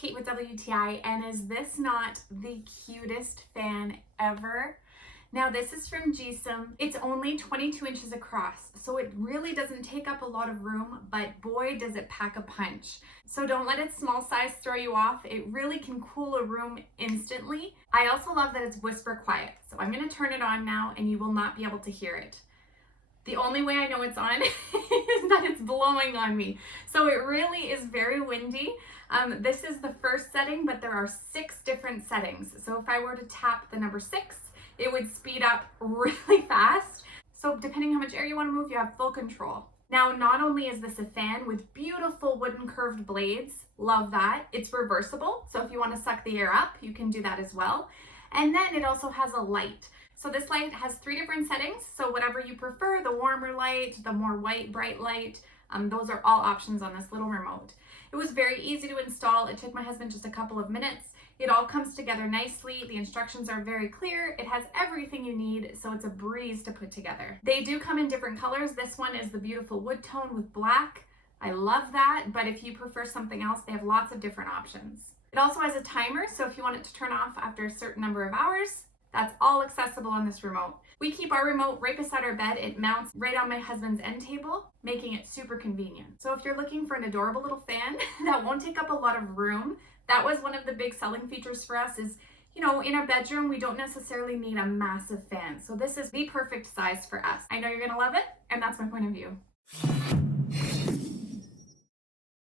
Kate with WTI, and is this not the cutest fan ever? Now this is from GESUM. It's only 22 inches across, so it really doesn't take up a lot of room, but boy does it pack a punch. So don't let its small size throw you off. It really can cool a room instantly. I also love that it's whisper quiet. So I'm gonna turn it on now and you will not be able to hear it. The only way I know it's on is that it's blowing on me. So it really is very windy. This is the first setting, but there are 6 different settings. So if I were to tap the number 6, it would speed up really fast. So depending how much air you want to move, you have full control. Now, not only is this a fan with beautiful wooden curved blades, love that. It's reversible. So if you want to suck the air up, you can do that as well. And then it also has a light. So this light has 3 different settings. So whatever you prefer, the warmer light, the more white, bright light, those are all options on this little remote. It was very easy to install. It took my husband just a couple of minutes. It all comes together nicely. The instructions are very clear. It has everything you need, so it's a breeze to put together. They do come in different colors. This one is the beautiful wood tone with black. I love that, but if you prefer something else, they have lots of different options. It also has a timer, so if you want it to turn off after a certain number of hours, that's all accessible on this remote. We keep our remote right beside our bed. It mounts right on my husband's end table, making it super convenient. So if you're looking for an adorable little fan that won't take up a lot of room, that was one of the big selling features for us is, you know, in our bedroom, we don't necessarily need a massive fan. So this is the perfect size for us. I know you're gonna love it, and that's my point of view.